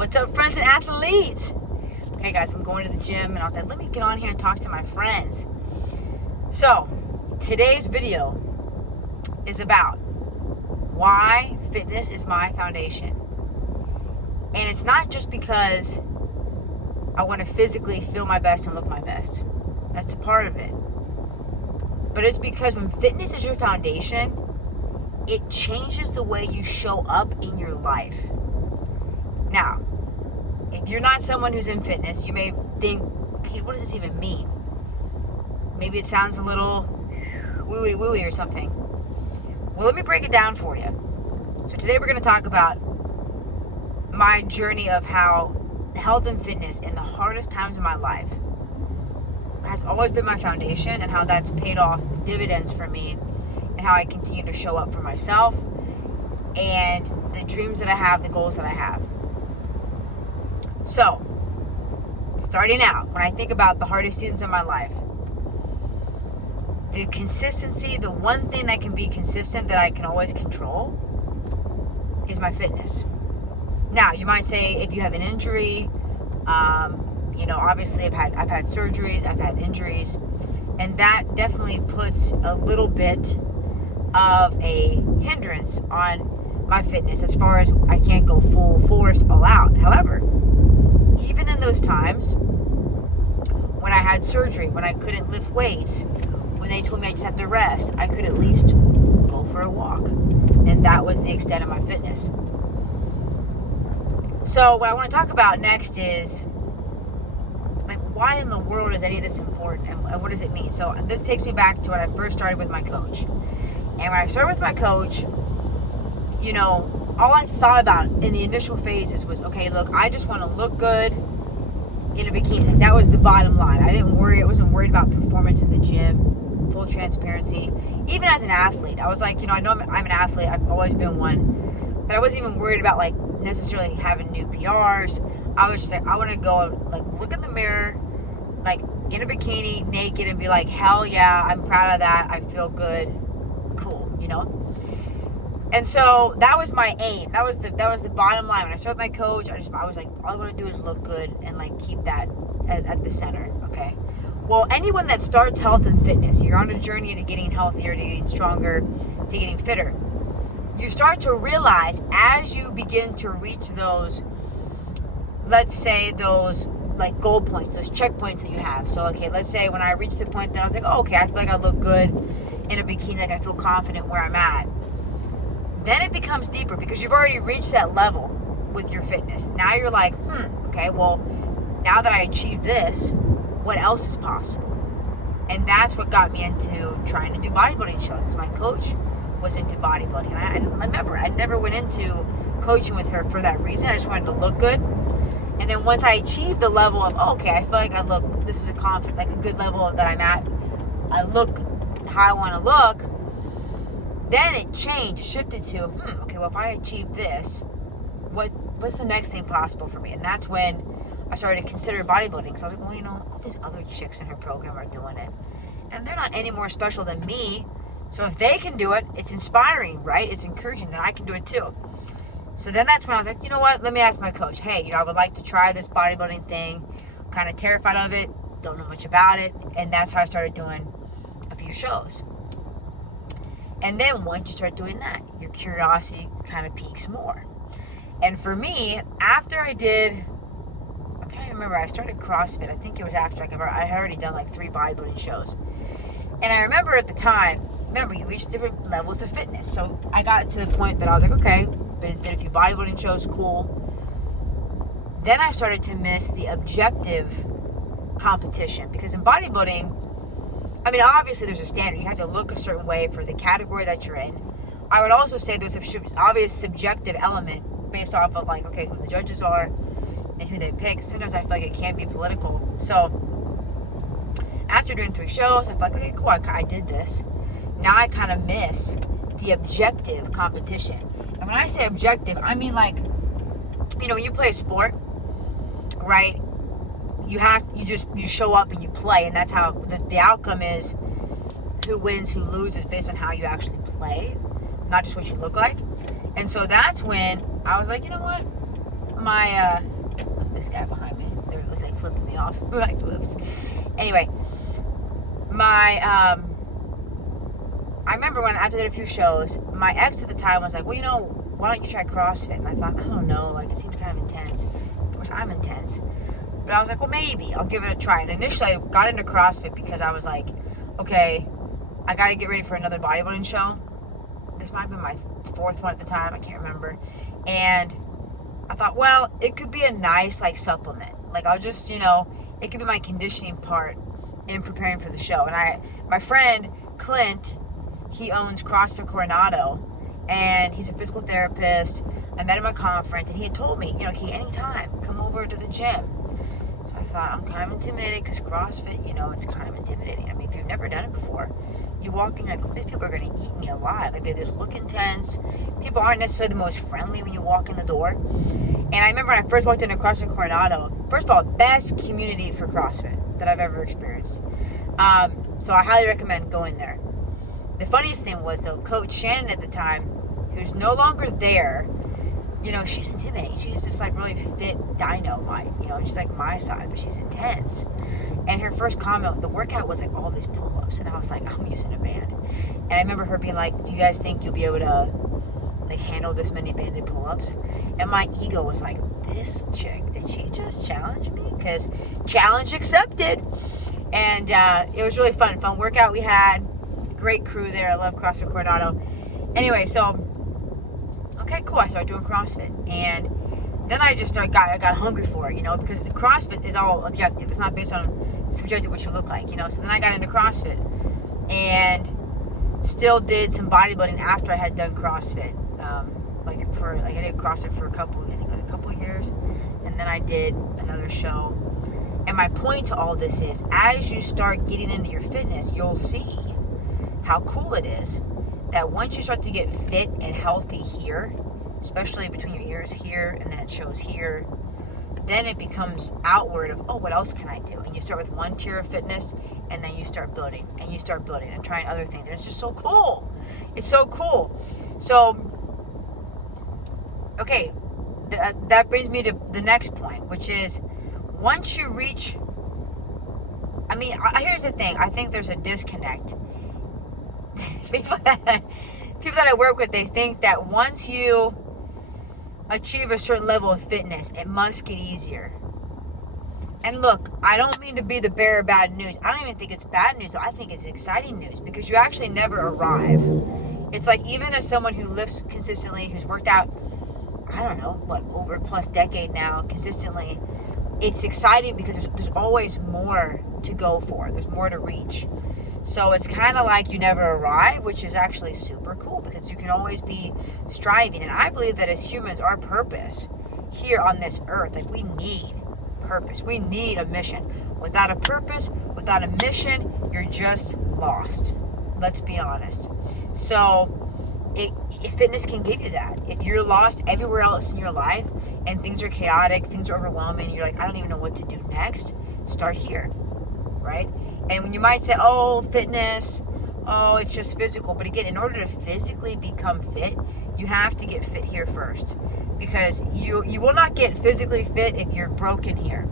What's up, friends and athletes? Okay, guys, I'm going to the gym, and I was like, let me get on here and talk to my friends. So, today's video is about why fitness is my foundation. And it's not just because I want to physically feel my best and look my best. That's a part of it. But it's because when fitness is your foundation, it changes the way you show up in your life. Now, if you're not someone who's in fitness, you may think, okay, what does this even mean? Maybe it sounds a little wooey or something. Well, let me break it down for you. So today we're going to talk about my journey of how health and fitness in the hardest times of my life has always been my foundation, and how that's paid off dividends for me, and how I continue to show up for myself and the dreams that I have, the goals that I have. So, starting out, when I think about the hardest seasons of my life, the consistency, the one thing that can be consistent that I can always control is my fitness. Now, you might say if you have an injury, obviously I've had surgeries, I've had injuries, and that definitely puts a little bit of a hindrance on my fitness as far as I can't go full force all out. However, even in those times when I had surgery, when I couldn't lift weights, when they told me I just have to rest, I could at least go for a walk. And that was the extent of my fitness. So what I want to talk about next is, like, why in the world is any of this important, and what does it mean? So this takes me back to when I first started with my coach. And when I started with my coach, all I thought about in the initial phases was, okay, look, I just want to look good in a bikini. Like, that was the bottom line. I wasn't worried about performance in the gym, full transparency. Even as an athlete, I was like, I know I'm an athlete. I've always been one. But I wasn't even worried about, like, necessarily having new PRs. I was just like, I want to go, like, look in the mirror, like, in a bikini, naked, and be like, hell yeah, I'm proud of that. I feel good. Cool, And so that was my aim. That was the bottom line. When I started my coach, I was like, all I want to do is look good and, like, keep that at the center. Okay. Well, anyone that starts health and fitness, you're on a journey to getting healthier, to getting stronger, to getting fitter. You start to realize as you begin to reach those, let's say those, like, goal points, those checkpoints that you have. So, okay, let's say when I reached the point that I was like, oh, okay, I feel like I look good in a bikini, like I feel confident where I'm at. Then it becomes deeper because you've already reached that level with your fitness. Now you're like, okay, well, now that I achieved this, what else is possible? And that's what got me into trying to do bodybuilding shows, because my coach was into bodybuilding. And I remember, I never went into coaching with her for that reason. I just wanted to look good. And then once I achieved the level of, okay, I feel like I look, this is a confident, like a good level that I'm at, I look how I want to look, then it changed. It shifted to, okay, well, if I achieve this, what's the next thing possible for me? And that's when I started to consider bodybuilding, because I was like, well, all these other chicks in her program are doing it, and they're not any more special than me. So if they can do it, it's inspiring, right? It's encouraging that I can do it too. So then that's when I was like, you know what? Let me ask my coach, hey, I would like to try this bodybuilding thing. I'm kind of terrified of it. Don't know much about it. And that's how I started doing a few shows. And then once you start doing that, your curiosity kind of peaks more. And for me, after I did, I'm trying to remember, I started CrossFit. I think it was after I had already done like 3 bodybuilding shows. And I remember at the time, you reach different levels of fitness. So I got to the point that I was like, okay, did a few bodybuilding shows, cool. Then I started to miss the objective competition, because in bodybuilding, obviously there's a standard. You have to look a certain way for the category that you're in. I would also say there's an obvious subjective element based off of, like, okay, who the judges are and who they pick. Sometimes I feel like it can be political. So after doing 3 shows, I feel like, okay, cool, I did this. Now I kind of miss the objective competition. And when I say objective, I mean, like, when you play a sport, right? You show up and you play, and that's how the outcome is. Who wins, who loses, based on how you actually play, not just what you look like. And so that's when I was like, you know what? my this guy behind me, they're like flipping me off. Like, whoops. Anyway, my I remember when after I did a few shows, my ex at the time was like, well, why don't you try CrossFit? And I thought, I don't know, like it seems kind of intense. Of course, I'm intense. But I was like, well, maybe I'll give it a try. And initially, I got into CrossFit because I was like, okay, I got to get ready for another bodybuilding show. This might have been my fourth one at the time. I can't remember. And I thought, well, it could be a nice, like, supplement. Like, I'll just, it could be my conditioning part in preparing for the show. And my friend, Clint, he owns CrossFit Coronado. And he's a physical therapist. I met him at a conference. And he had told me, okay, anytime, come over to the gym. So I thought, I'm kind of intimidated because CrossFit, it's kind of intimidating. I mean, if you've never done it before, you walk in, you're like, these people are going to eat me alive. Like, they just look intense. People aren't necessarily the most friendly when you walk in the door. And I remember when I first walked into CrossFit Coronado, first of all, best community for CrossFit that I've ever experienced. So I highly recommend going there. The funniest thing was, though, Coach Shannon at the time, who's no longer there, she's intimidating. She's just like really fit dynamite. She's like my size, but she's intense. And her first comment, the workout was like all these pull-ups. And I was like, I'm using a band. And I remember her being like, do you guys think you'll be able to like handle this many banded pull-ups? And my ego was like, this chick, did she just challenge me? Because challenge accepted. And it was really fun workout we had. Great crew there. I love CrossFit Coronado. Anyway, so okay, cool. I started doing CrossFit, and then I got hungry for it, because the CrossFit is all objective. It's not based on subjective what you look like, So then I got into CrossFit, and still did some bodybuilding after I had done CrossFit. I did CrossFit for a couple years, and then I did another show. And my point to all this is, as you start getting into your fitness, you'll see how cool it is that once you start to get fit and healthy here, especially between your ears here, and then it shows here, then it becomes outward of, oh, what else can I do? And you start with one tier of fitness, and then you start building, and trying other things. And it's just so cool. It's so cool. So, okay, that brings me to the next point, which is, once you reach, here's the thing. I think there's a disconnect. People that I work with, they think that once you achieve a certain level of fitness, it must get easier. And look, I don't mean to be the bearer of bad news. I don't even think it's bad news. I think it's exciting news, because you actually never arrive. It's like, even as someone who lifts consistently, who's worked out, I don't know, over plus decade now, consistently, it's exciting because there's always more to go for. There's more to reach. So it's kind of like you never arrive, which is actually super cool, because you can always be striving. And I believe that as humans, our purpose here on this earth, like, we need purpose. We need a mission. Without a purpose, without a mission, you're just lost. Let's be honest. So fitness can give you that. If you're lost everywhere else in your life and things are chaotic, things are overwhelming, you're like, I don't even know what to do next, start here, right? And when you might say, oh, fitness, oh, it's just physical. But again, in order to physically become fit, you have to get fit here first. Because you will not get physically fit if you're broken here.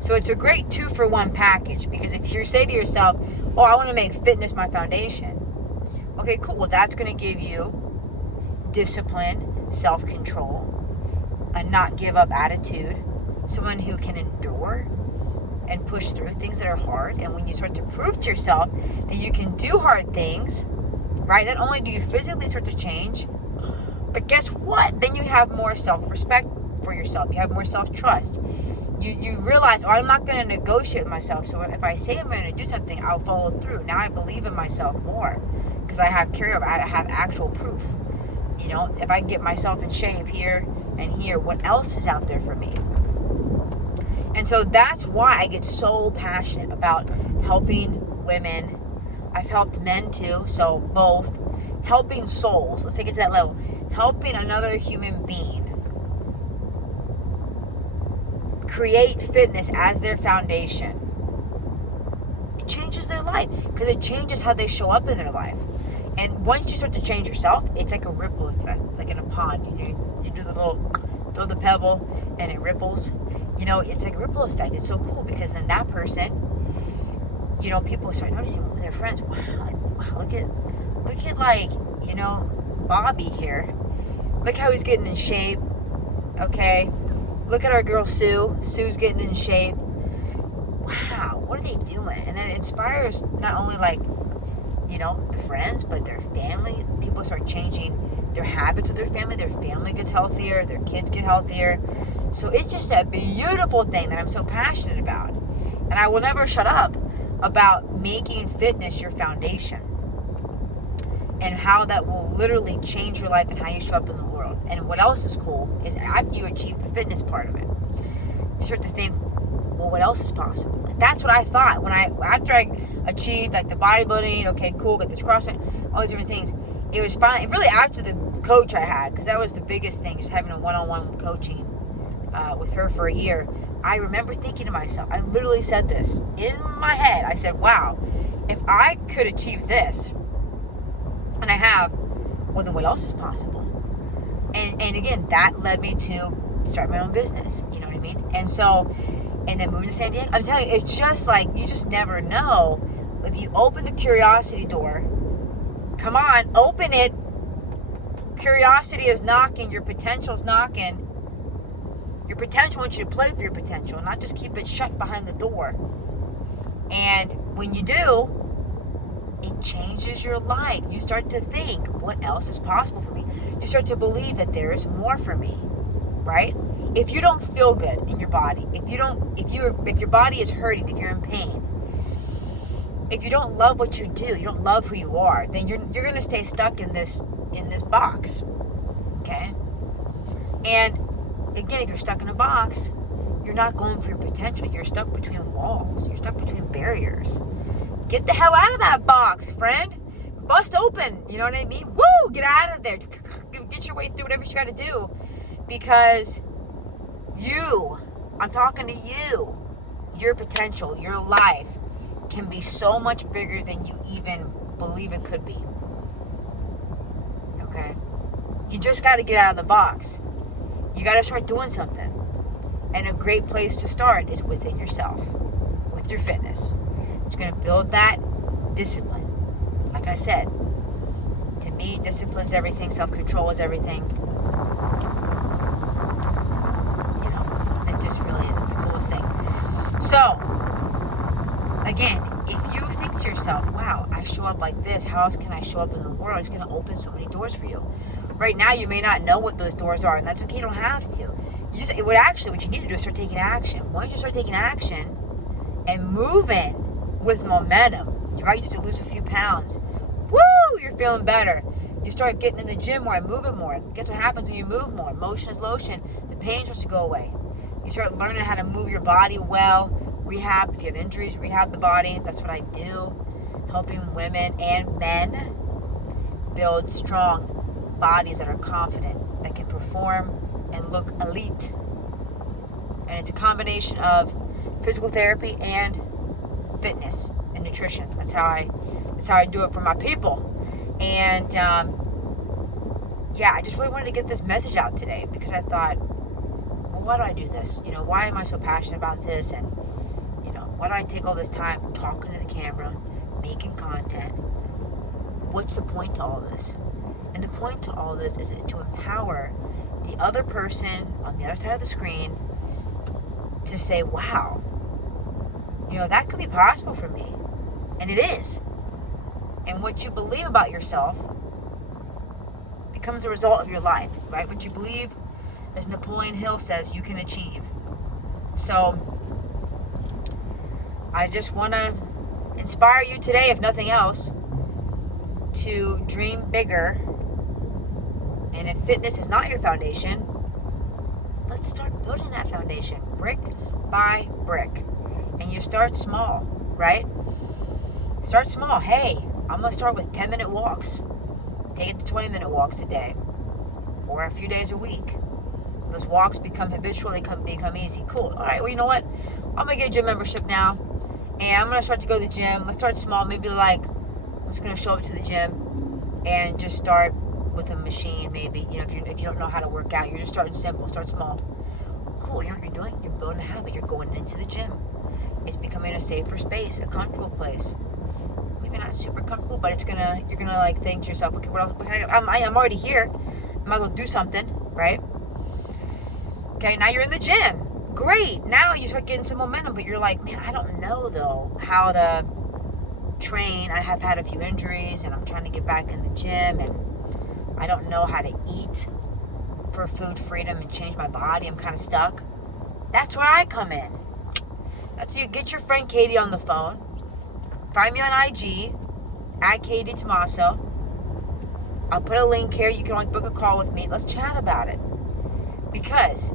So it's a great 2-for-1 package. Because if you say to yourself, oh, I want to make fitness my foundation. Okay, cool. Well, that's going to give you discipline, self-control, a not give up attitude, someone who can endure and push through things that are hard. And when you start to prove to yourself that you can do hard things, right, not only do you physically start to change, but guess what? Then you have more self-respect for yourself. You have more self-trust. You realize, oh, I'm not going to negotiate with myself. So if I say I'm going to do something, I'll follow through. Now I believe in myself more because I have carryover. I have actual proof. If I get myself in shape here and here, what else is out there for me? And so that's why I get so passionate about helping women. I've helped men too, so both. Helping souls, let's take it to that level. Helping another human being create fitness as their foundation. It changes their life because it changes how they show up in their life. And once you start to change yourself, it's like a ripple effect, like in a pond. You do the little, throw the pebble, and it ripples. It's like a ripple effect. It's so cool because then that person, people start noticing with their friends. Wow, look at like, Bobby here. Look how he's getting in shape. Okay. Look at our girl Sue. Sue's getting in shape. Wow, what are they doing? And then it inspires not only like, the friends, but their family. People start changing their habits with their family. Their family gets healthier. Their kids get healthier. So it's just a beautiful thing that I'm so passionate about. And I will never shut up about making fitness your foundation and how that will literally change your life and how you show up in the world. And what else is cool is after you achieve the fitness part of it, you start to think, well, what else is possible? And that's what I thought after I achieved like the bodybuilding. Okay, cool, got this CrossFit, all these different things. It was fine. Really after the coach I had, because that was the biggest thing, just having a one-on-one coaching with her for a year. I remember thinking to myself, I literally said this in my head. I said, wow, if I could achieve this, and I have, well, then what else is possible? And again, that led me to start my own business. You know what I mean? And then moving to San Diego. I'm telling you, it's just like, you just never know. If you open the curiosity door, come on, open it. Curiosity is knocking. Your potential is knocking. Your potential wants you to play for your potential, not just keep it shut behind the door. And when you do, it changes your life. You start to think, what else is possible for me? You start to believe that there is more for me, right? If you don't feel good in your body, if your body is hurting, if you're in pain, if you don't love what you do, you don't love who you are, then you're going to stay stuck in this box. Okay? And again, if you're stuck in a box, you're not going for your potential. You're stuck between walls. You're stuck between barriers. Get the hell out of that box, friend. Bust open. You know what I mean? Woo! Get out of there. Get your way through whatever you got to do. Because I'm talking to you. Your potential, your life can be so much bigger than you even believe it could be. Okay? You just got to get out of the box. You got to start doing something. And a great place to start is within yourself, with your fitness. It's going to build that discipline. Like I said, to me, discipline's everything. Self-control is everything. It just really is. It's the coolest thing. So, again, if you think to yourself, wow, I show up like this, how else can I show up in the world? It's going to open so many doors for you. Right now, you may not know what those doors are, and that's okay. You don't have to. What you need to do is start taking action. Once you start taking action and moving with momentum, right? You used to lose a few pounds. Woo! You're feeling better. You start getting in the gym more and moving more. Guess what happens when you move more? Motion is lotion. The pain starts to go away. You start learning how to move your body well. Rehab. If you have injuries, rehab the body. That's what I do. Helping women and men build strong bodies that are confident, that can perform and look elite. And it's a combination of physical therapy and fitness and nutrition. That's how I do it for my people. And I just really wanted to get this message out today because I thought, well, why do I do this? Why am I so passionate about this? And why do I take all this time talking to the camera, making content? What's the point to all this? And the point to all this is to empower the other person on the other side of the screen to say, wow, that could be possible for me. And it is. And what you believe about yourself becomes the result of your life, right? What you believe, as Napoleon Hill says, you can achieve. So I just want to inspire you today, if nothing else, to dream bigger. And if fitness is not your foundation, let's start building that foundation brick by brick. And you start small, right? Start small. Hey, I'm going to start with 10-minute walks. Take it to 20-minute walks a day or a few days a week. Those walks become habitual. They become easy. Cool. All right, well, you know what? I'm going to get a gym membership now. And I'm going to start to go to the gym. Let's start small. Maybe I'm just going to show up to the gym and just start with a machine maybe. If you don't know how to work out, you're just starting simple. Start small. Cool, you know what you're doing? You're building a habit. You're going into the gym. It's becoming a safer space, a comfortable place. Maybe not super comfortable, but you're gonna like think to yourself, okay, what else? I'm already here. Might as well do something, right? Okay, now you're in the gym. Great. Now you start getting some momentum, but you're like, man, I don't know though how to train. I have had a few injuries and I'm trying to get back in the gym and I don't know how to eat for food freedom and change my body. I'm kind of stuck. That's where I come in. That's where you get your friend Katie on the phone. Find me on IG at Katie Tomaso. I'll put a link here. You can always book a call with me. Let's chat about it. Because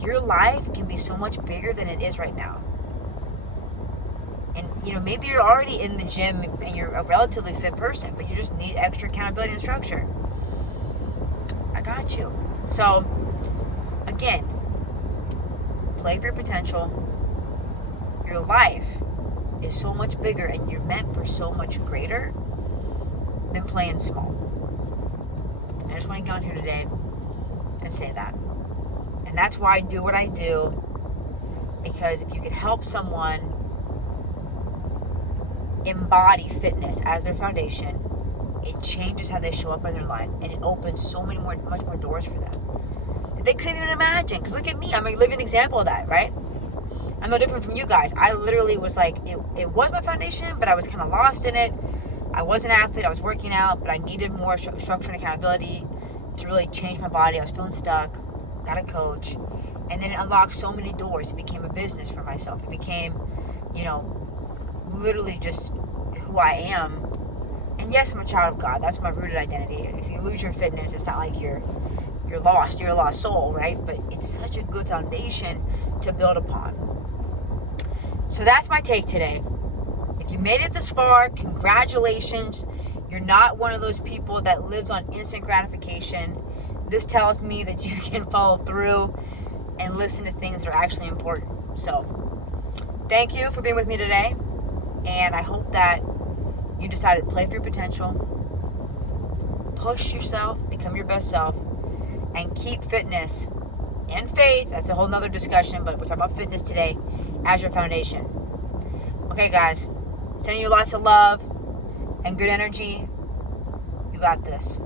your life can be so much bigger than it is right now. And, maybe you're already in the gym and you're a relatively fit person, but you just need extra accountability and structure. I got you. So, again, play for your potential. Your life is so much bigger and you're meant for so much greater than playing small. I just want to get on here today and say that. And that's why I do what I do, because if you could help someone embody fitness as their foundation, it changes how they show up in their life, and it opens much more doors for them that they couldn't even imagine. Because look at me, I'm a living example of that, right? I'm no different from you guys. I literally was like, it was my foundation, but I was kind of lost in it. I was an athlete, I was working out, but I needed more structure and accountability to really change my body. I was feeling stuck. Got a coach, and then it unlocked so many doors. It became a business for myself. It became, literally just who I am. And yes, I'm a child of God. That's my rooted identity. If you lose your fitness, it's not like you're lost. You're a lost soul, right? But it's such a good foundation to build upon. So that's my take today. If you made it this far, congratulations. You're not one of those people that lives on instant gratification. This tells me that you can follow through and listen to things that are actually important. So, thank you for being with me today. And I hope that you decided to play for your potential, push yourself, become your best self, and keep fitness and faith. That's a whole nother discussion, but we're talking about fitness today as your foundation. Okay, guys, sending you lots of love and good energy. You got this.